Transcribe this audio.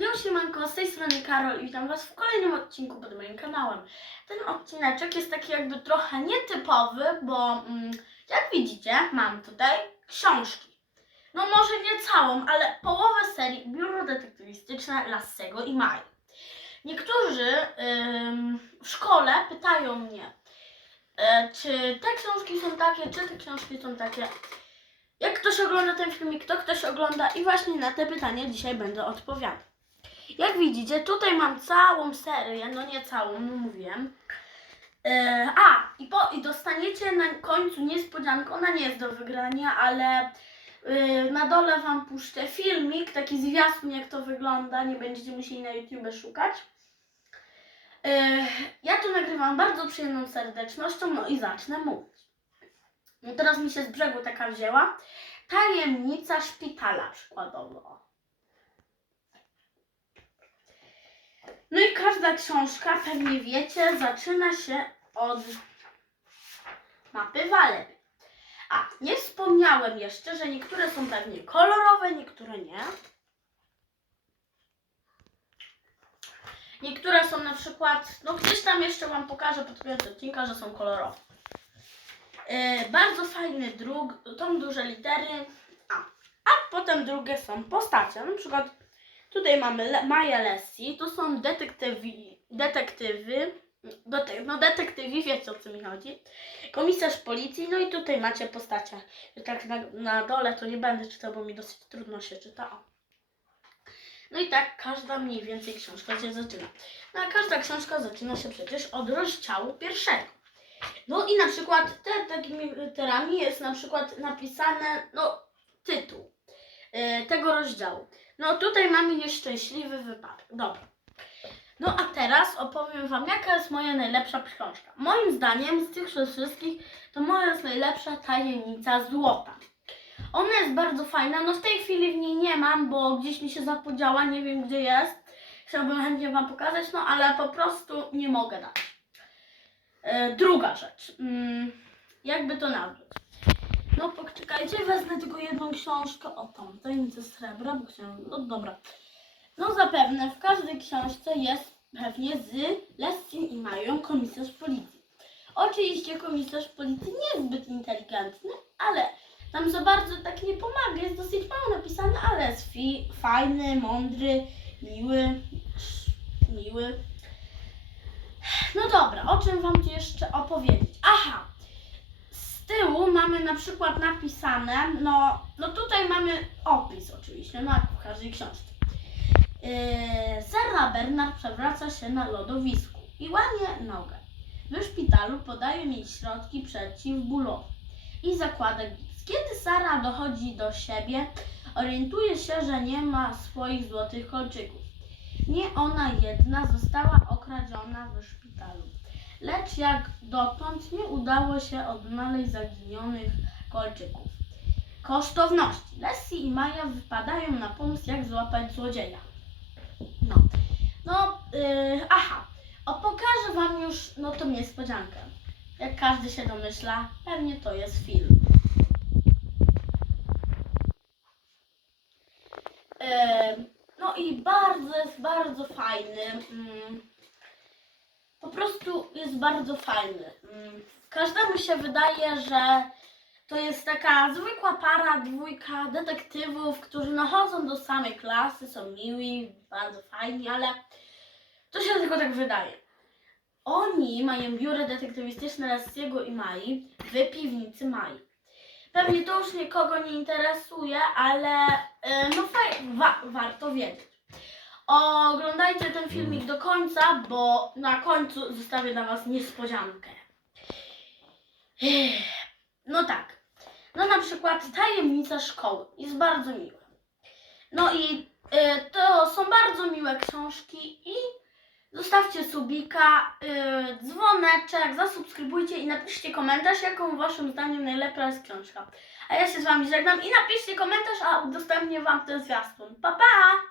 Yo, siemanko, z tej strony Karol i witam Was w kolejnym odcinku pod moim kanałem. Ten odcineczek jest taki jakby trochę nietypowy, bo mm, jak widzicie mam tutaj książki. No może nie całą, ale połowę serii Biuro Detektywistyczne Lassego i Maj. Niektórzy w szkole pytają mnie, e, czy te książki są takie, czy te książki są takie. Jak ktoś ogląda ten filmik, to ktoś ogląda i właśnie na te pytania dzisiaj będę odpowiadał. Jak widzicie, tutaj mam całą serię, no nie całą, no mówiłem. E, a, i, po, i dostaniecie na końcu niespodziankę, ona nie jest do wygrania, ale e, na dole Wam puszczę filmik, taki zwiastun jak to wygląda, nie będziecie musieli na YouTube szukać. E, ja to nagrywam bardzo przyjemną serdecznością, no i zacznę mówić. No teraz mi się z brzegu taka wzięła. Tajemnica szpitala przykładowo. Każda książka, pewnie wiecie, zaczyna się od mapy walety. A, nie wspomniałem jeszcze, że niektóre są pewnie kolorowe, niektóre nie. Niektóre są na przykład, no gdzieś tam jeszcze Wam pokażę pod koniec odcinka, że są kolorowe. Yy, bardzo fajny druk, tą duże litery, a, a potem drugie są postacie. Na przykład tutaj mamy Le- Maja Lessie, to są detektywi, detektywy, dete, no detektywi, wiecie o co mi chodzi. Komisarz policji, no i tutaj macie postacie. Tak na, na dole to nie będę czytał, bo mi dosyć trudno się czyta. No i tak każda mniej więcej książka się zaczyna. No a każda książka zaczyna się przecież od rozdziału pierwszego. No i na przykład te takimi literami jest na przykład napisane, no, tytuł e, tego rozdziału. No tutaj mamy nieszczęśliwy wypadek. Dobra. No a teraz opowiem Wam, jaka jest moja najlepsza książka. Moim zdaniem z tych wszystkich to moja jest najlepsza tajemnica złota. Ona jest bardzo fajna, no w tej chwili w niej nie mam, bo gdzieś mi się zapodziała, nie wiem gdzie jest. Chciałabym chętnie Wam pokazać, no ale po prostu nie mogę dać. E, druga rzecz. Mm, jakby to nazwać? No poczekajcie, wezmę tylko jedną książkę. O tą, tajemnicę srebra, bo chciałam... No dobra. No zapewne w każdej książce jest pewnie z Lessim i Mają komisarz policji. Oczywiście komisarz policji nie jest zbyt inteligentny, ale tam za bardzo tak nie pomaga. Jest dosyć mało napisane, ale jest fajny, mądry, miły, miły. No dobra, o czym Wam tu jeszcze opowiedzieć? Aha, tyłu mamy na przykład napisane, no, no tutaj mamy opis oczywiście, no jak w każdej książce. Yy, Sarah Bernard przewraca się na lodowisku i łamie nogę. W szpitalu podają jej środki przeciwbólowe i zakłada gips. Kiedy Sara dochodzi do siebie, orientuje się, że nie ma swoich złotych kolczyków. Nie ona jedna została okradziona w szpitalu. Lecz jak dotąd nie udało się odnaleźć zaginionych kolczyków. Kosztowności. Leslie i Maja wypadają na pomysł, jak złapać złodzieja. No, no, yy, aha, o, pokażę Wam już, no tą niespodziankę. Jak każdy się domyśla, pewnie to jest film. Yy, no i bardzo jest bardzo fajny. Mm, po prostu jest bardzo fajny. Mm, każdemu się wydaje, że to jest taka zwykła para, dwójka detektywów, którzy nachodzą do samej klasy, są mili, bardzo fajni, ale to się tylko tak wydaje. Oni mają biuro detektywistyczne Lessiego i Mai w piwnicy Mai. Pewnie to już nikogo nie interesuje, ale e, no faj, wa, warto wiedzieć. Oglądajcie ten filmik do końca, bo na końcu zostawię dla Was niespodziankę. No tak. No na przykład tajemnica szkoły jest bardzo miła. No i e, to są bardzo miłe książki i zostawcie subika, e, dzwoneczek, zasubskrybujcie i napiszcie komentarz, jaką waszym zdaniem najlepsza jest książka. A ja się z wami żegnam i napiszcie komentarz, a udostępnię wam ten zwiastun. Pa pa!